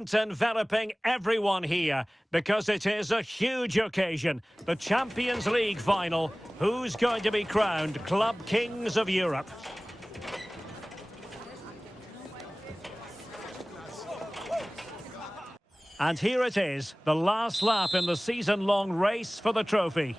Enveloping everyone here because it is a huge occasion. The Champions League final. Who's going to be crowned Club Kings of Europe? And here it is, the last lap in the season-long race for the trophy.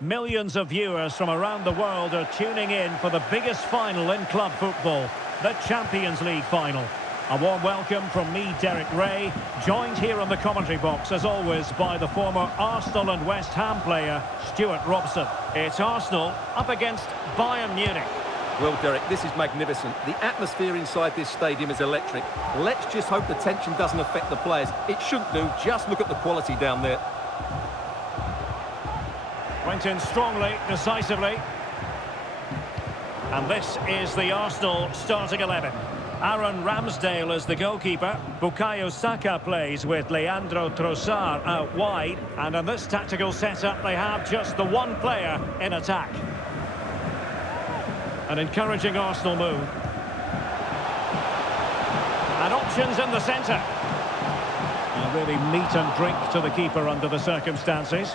Millions of viewers from around the world are tuning in for the biggest final in club football, the Champions League final. A warm welcome from me, Derek Ray, joined here in the commentary box, as always, by the former Arsenal and West Ham player, Stuart Robson. It's Arsenal up against Bayern Munich. Well, Derek, this is magnificent. The atmosphere inside this stadium is electric. Let's just hope the tension doesn't affect the players. It shouldn't do. Just look at the quality down there. Went in strongly, decisively. And this is the Arsenal starting 11. Aaron Ramsdale is the goalkeeper. Bukayo Saka plays with Leandro Trossard out wide. And in this tactical setup, they have just the one player in attack. An encouraging Arsenal move. And options in the centre. Really meat and drink to the keeper under the circumstances.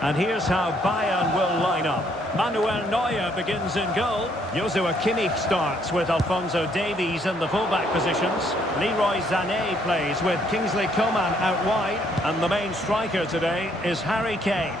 And here's how Bayern will line up. Manuel Neuer begins in goal. Joshua Kimmich starts with Alphonso Davies in the fullback positions. Leroy Sané plays with Kingsley Coman out wide. And the main striker today is Harry Kane.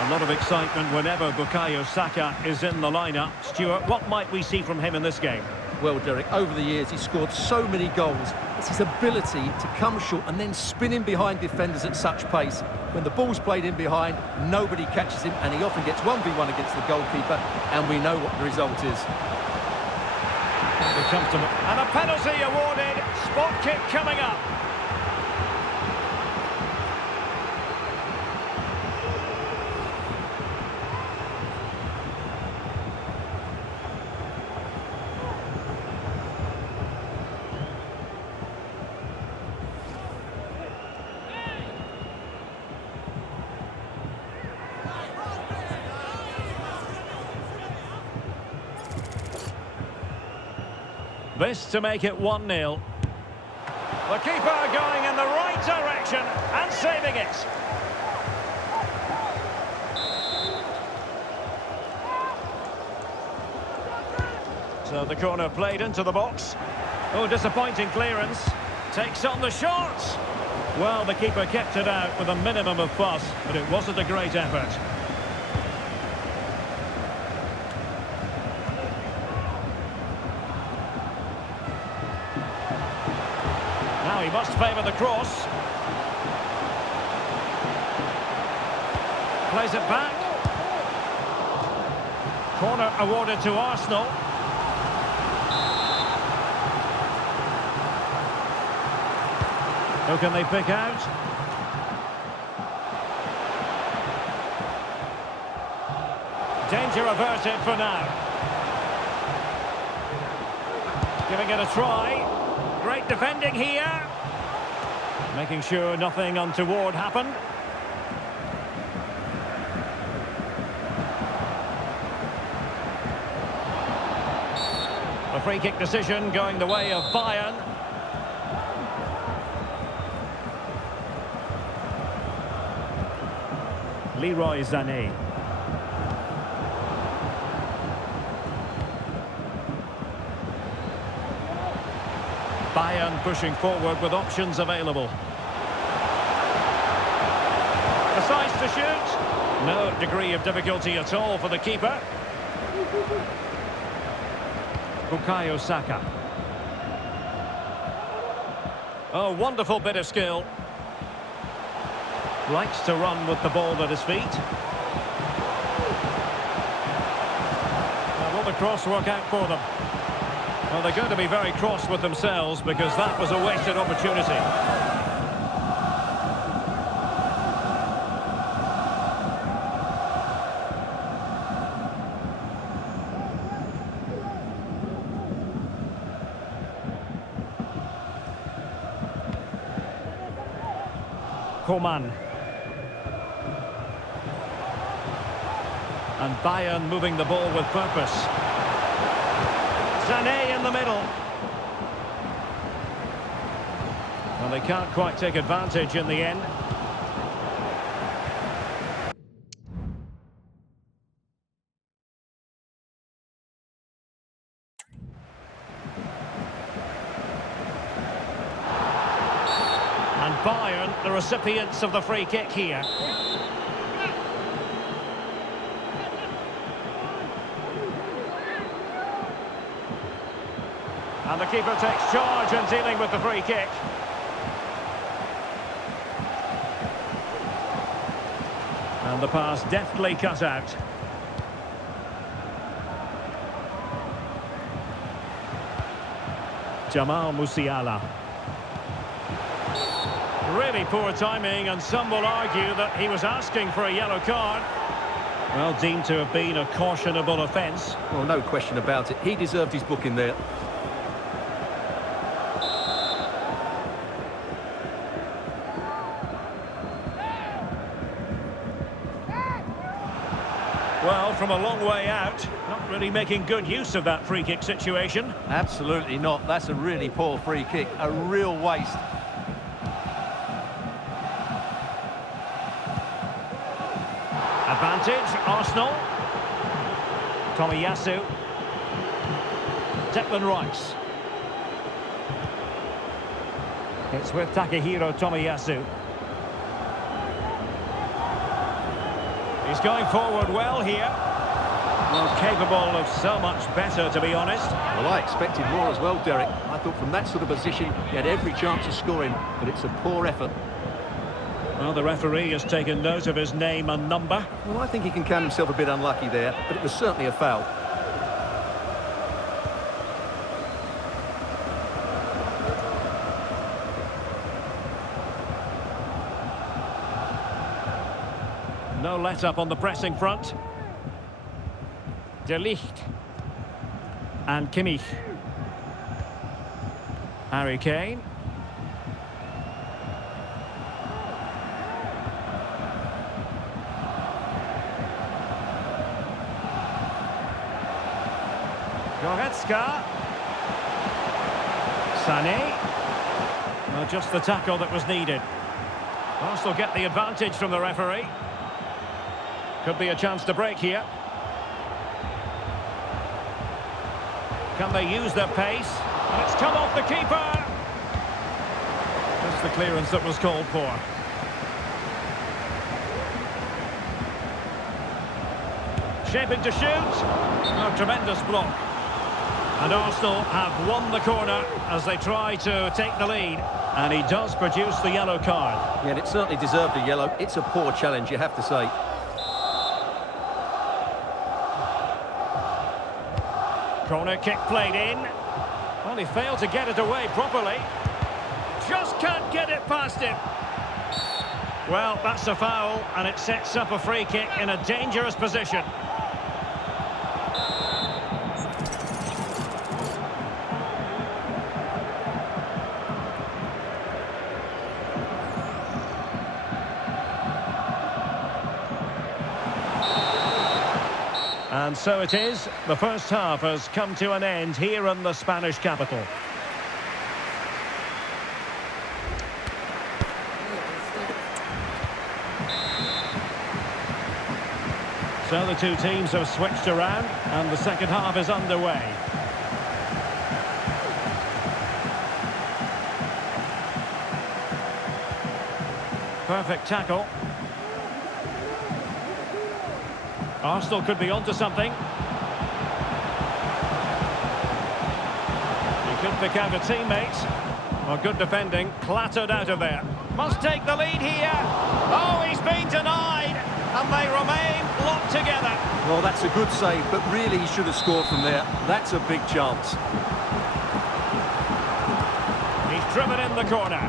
A lot of excitement whenever Bukayo Saka is in the lineup. Stuart, what might we see from him in this game? Well, Derek, over the years he's scored so many goals. It's his ability to come short and then spin in behind defenders at such pace. When the ball's played in behind, nobody catches him, and he often gets 1v1 against the goalkeeper, and we know what the result is. Comfortable. And a penalty awarded. Spot kick coming up. This to make it 1-0. The keeper going in the right direction and saving it. So the corner played into the box. Oh, disappointing clearance. Takes on the shot. Well, the keeper kept it out with a minimum of fuss, but it wasn't a great effort. Now he must favour the cross. Plays it back. Corner awarded to Arsenal. Who can they pick out? Danger averted for now. Giving it a try. Great defending here. Making sure nothing untoward happened. A free kick decision going the way of Bayern. Leroy Sané. Bayern pushing forward with options available. Decides to shoot. No degree of difficulty at all for the keeper. Bukayo Saka. Oh, wonderful bit of skill. Likes to run with the ball at his feet. Now, will the cross work out for them? Well, they're going to be very cross with themselves because that was a wasted opportunity. Coman. And Bayern moving the ball with purpose. Sané in the middle. Well, they can't quite take advantage in the end. And Bayern, the recipients of the free kick here. And the keeper takes charge in dealing with the free kick. And the pass deftly cut out. Jamal Musiala. Really poor timing, and some will argue that he was asking for a yellow card. Well, deemed to have been a cautionable offence. Well, no question about it. He deserved his booking there. Well, from a long way out, not really making good use of that free kick situation. Absolutely not. That's a really poor free kick. A real waste. Advantage, Arsenal. Tomiyasu. Declan Rice. It's with Takehiro Tomiyasu. He's going forward well here. Well, capable of so much better, to be honest. Well, I expected more as well, Derek. I thought from that sort of position, he had every chance of scoring, but it's a poor effort. Well, the referee has taken note of his name and number. Well, I think he can count himself a bit unlucky there, but it was certainly a foul. No let-up on the pressing front. De Ligt. And Kimmich. Harry Kane. Goretzka. Sané. Well, just the tackle that was needed. Arsenal get the advantage from the referee. Could be a chance to break here. Can they use their pace? And it's come off the keeper. That's the clearance that was called for. Shaping to shoot. A tremendous block. And Arsenal have won the corner as they try to take the lead. And he does produce the yellow card. Yeah, and it certainly deserved a yellow. It's a poor challenge, you have to say. Corner kick played in. Well, he failed to get it away properly. Just can't get it past him. Well, that's a foul, and it sets up a free kick in a dangerous position. And so it is. The first half has come to an end here in the Spanish capital. So the two teams have switched around and the second half is underway. Perfect tackle. Arsenal could be onto something. He could pick out a teammate. Well, good defending, clattered out of there. Must take the lead here. Oh, he's been denied, and they remain locked together. Well, that's a good save, but really he should have scored from there. That's a big chance. He's driven in the corner.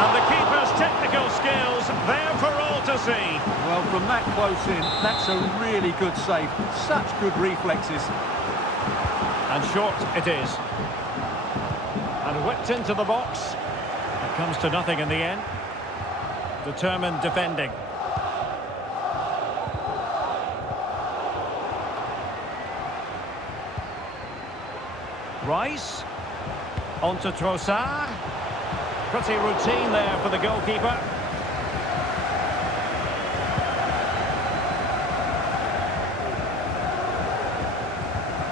And the keeper's technical skills there for all to see. Well, from that close in, that's a really good save. Such good reflexes. And short it is. And whipped into the box. It comes to nothing in the end. Determined defending. Rice. On to Trossard. Pretty routine there for the goalkeeper.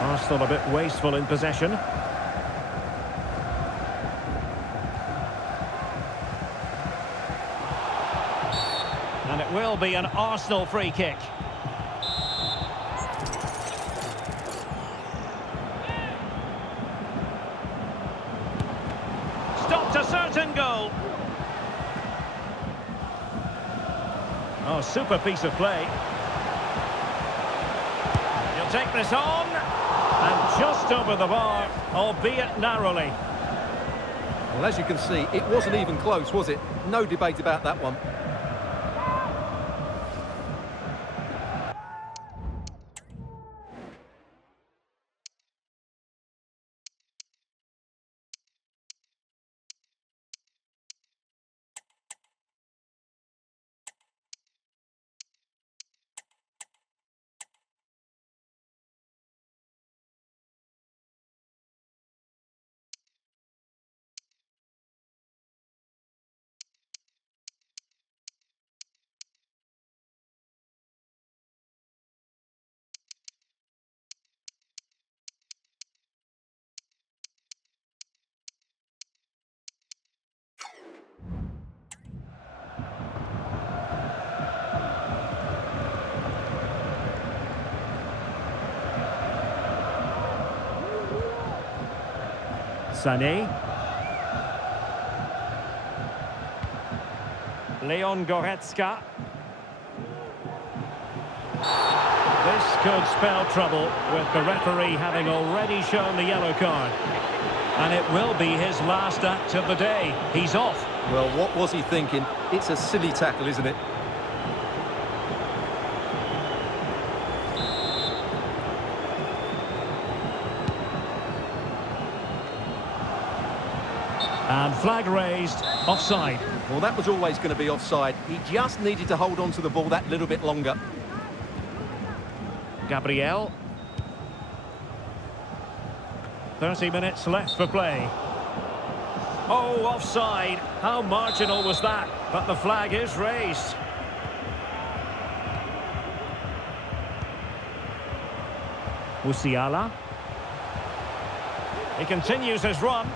Arsenal a bit wasteful in possession. And it will be an Arsenal free kick. Stopped a certain goal. Oh, super piece of play. He'll take this on. And just over the bar, albeit narrowly. Well, as you can see, it wasn't even close, was it? No debate about that one. Sané. Leon Goretzka. This could spell trouble with the referee having already shown the yellow card. And it will be his last act of the day. He's off. Well, what was he thinking? It's a silly tackle, isn't it? And flag raised, offside. Well, that was always going to be offside. He just needed to hold on to the ball that little bit longer. Gabriel. 30 minutes left for play. Oh, offside. How marginal was that? But the flag is raised. Musiala. He continues his run.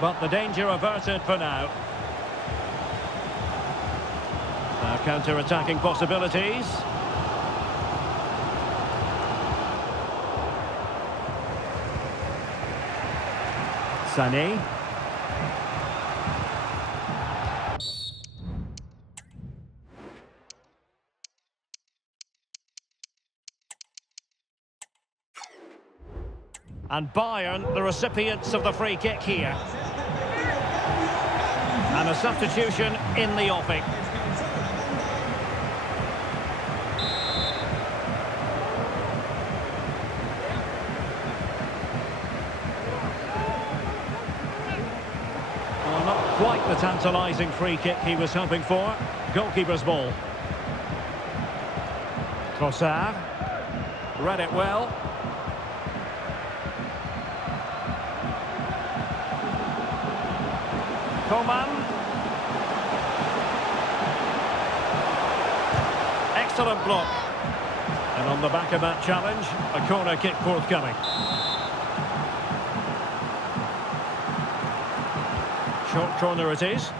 But the danger averted for now. Now counter-attacking possibilities. Sané. And Bayern, the recipients of the free kick here. And a substitution in the offing. Well, not quite the tantalising free kick he was hoping for. Goalkeeper's ball. Trossard. Read it well. Coman. Excellent block. And on the back of that challenge, a corner kick forthcoming. Short corner it is.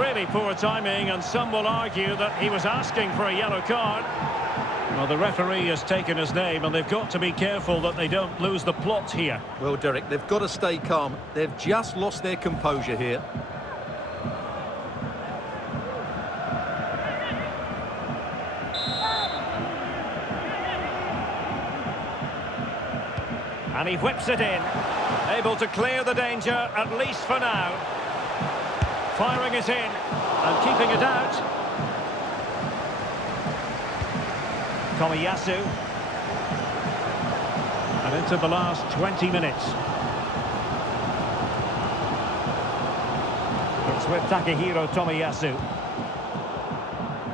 Really poor timing, and some will argue that he was asking for a yellow card. Well, the referee has taken his name, and they've got to be careful that they don't lose the plot here. Well, Derek, they've got to stay calm. They've just lost their composure here. And he whips it in. Able to clear the danger, at least for now. Firing it in, and keeping it out. Tomiyasu. And into the last 20 minutes. It's with Takehiro Tomiyasu.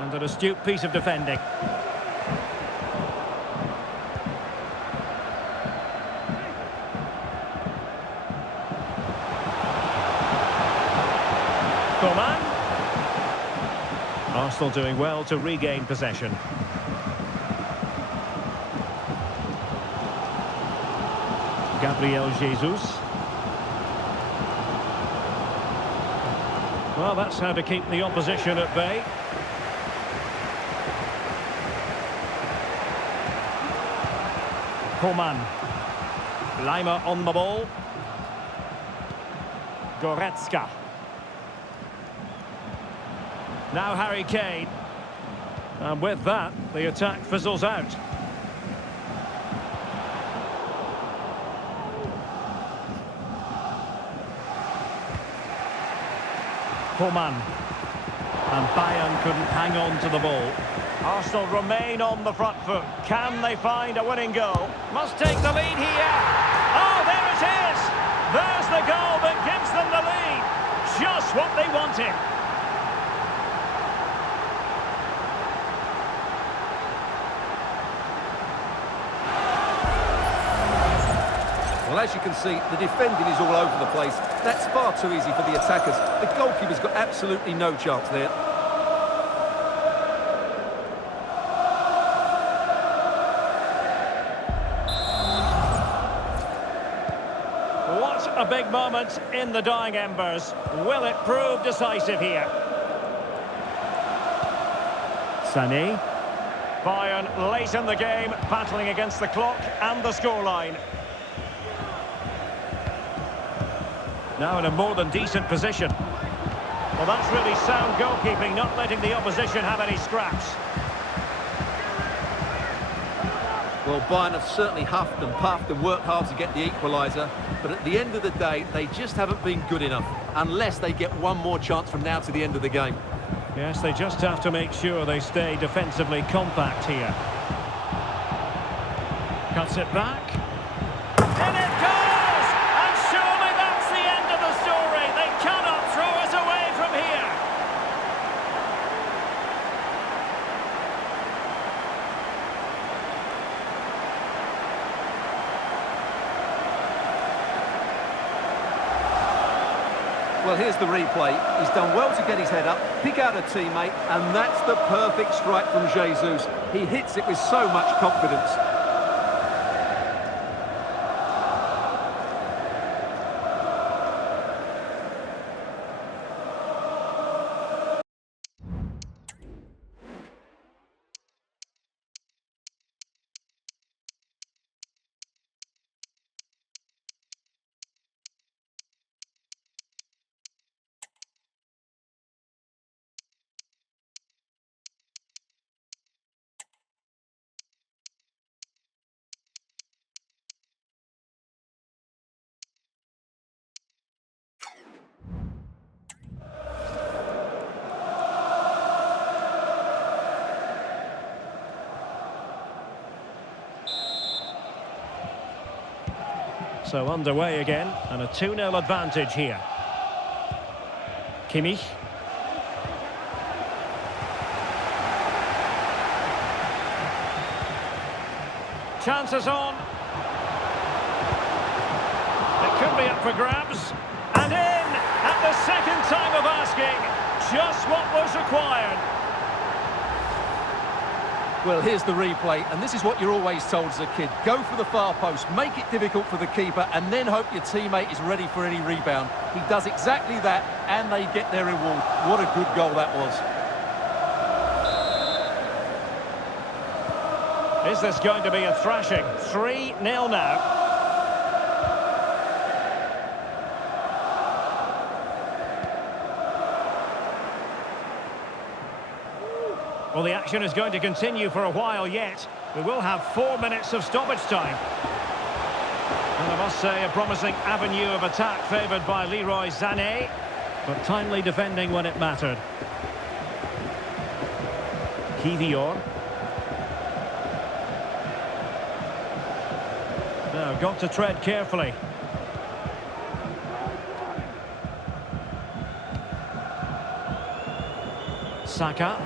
And an astute piece of defending. Arsenal doing well to regain possession. Gabriel Jesus. Well, that's how to keep the opposition at bay. Coman. Lima on the ball. Goretzka. Now Harry Kane. And with that, the attack fizzles out. Coman. And Bayern couldn't hang on to the ball. Arsenal remain on the front foot. Can they find a winning goal? Must take the lead here. Oh, there it is! There's the goal that gives them the lead. Just what they wanted. Well, as you can see, the defending is all over the place. That's far too easy for the attackers. The goalkeeper's got absolutely no chance there. What a big moment in the dying embers. Will it prove decisive here? Sané. Bayern late in the game, battling against the clock and the scoreline. Now in a more than decent position. Well, that's really sound goalkeeping, not letting the opposition have any scraps. Well, Bayern have certainly huffed and puffed and worked hard to get the equaliser, but at the end of the day, they just haven't been good enough, unless they get one more chance from now to the end of the game. Yes, they just have to make sure they stay defensively compact here. Cuts it back. In it goes! And surely that's the end of the story. They cannot throw us away from here. Well, here's the replay. He's done well to get his head up, pick out a teammate, and that's the perfect strike from Jesus. He hits it with so much confidence. So underway again, and a 2-0 advantage here. Kimmich. Chances on. It could be up for grabs. And in at the second time of asking. Just what was required. Well, here's the replay, and this is what you're always told as a kid. Go for the far post, make it difficult for the keeper, and then hope your teammate is ready for any rebound. He does exactly that, and they get their reward. What a good goal that was. Is this going to be a thrashing? 3-0 now. Well, the action is going to continue for a while yet. We will have 4 minutes of stoppage time. And I must say, a promising avenue of attack favoured by Leroy Sané, but timely defending when it mattered. Kivior. Now, got to tread carefully. Saka.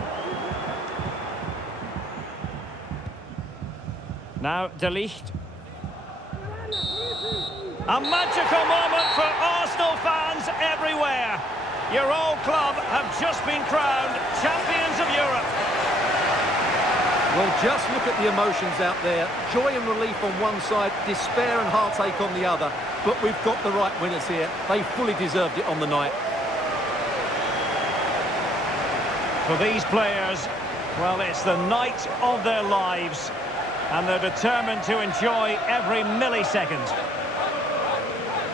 Now, De Ligt. A magical moment for Arsenal fans everywhere. Your old club have just been crowned champions of Europe. Well, just look at the emotions out there. Joy and relief on one side, despair and heartache on the other. But we've got the right winners here. They fully deserved it on the night. For these players, well, it's the night of their lives. And they're determined to enjoy every millisecond.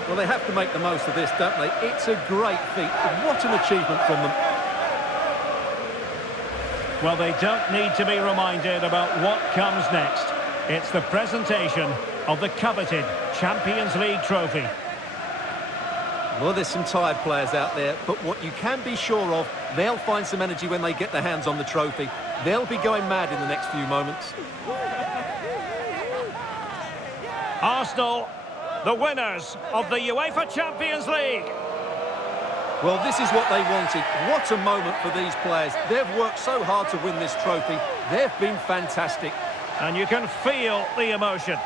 Well, they have to make the most of this, don't they? It's a great feat. What an achievement from them. Well, they don't need to be reminded about what comes next. It's the presentation of the coveted Champions League trophy. Well, there's some tired players out there, but what you can be sure of, they'll find some energy when they get their hands on the trophy. They'll be going mad in the next few moments. Arsenal, the winners of the UEFA Champions League. Well, this is what they wanted. What a moment for these players. They've worked so hard to win this trophy. They've been fantastic. And you can feel the emotion.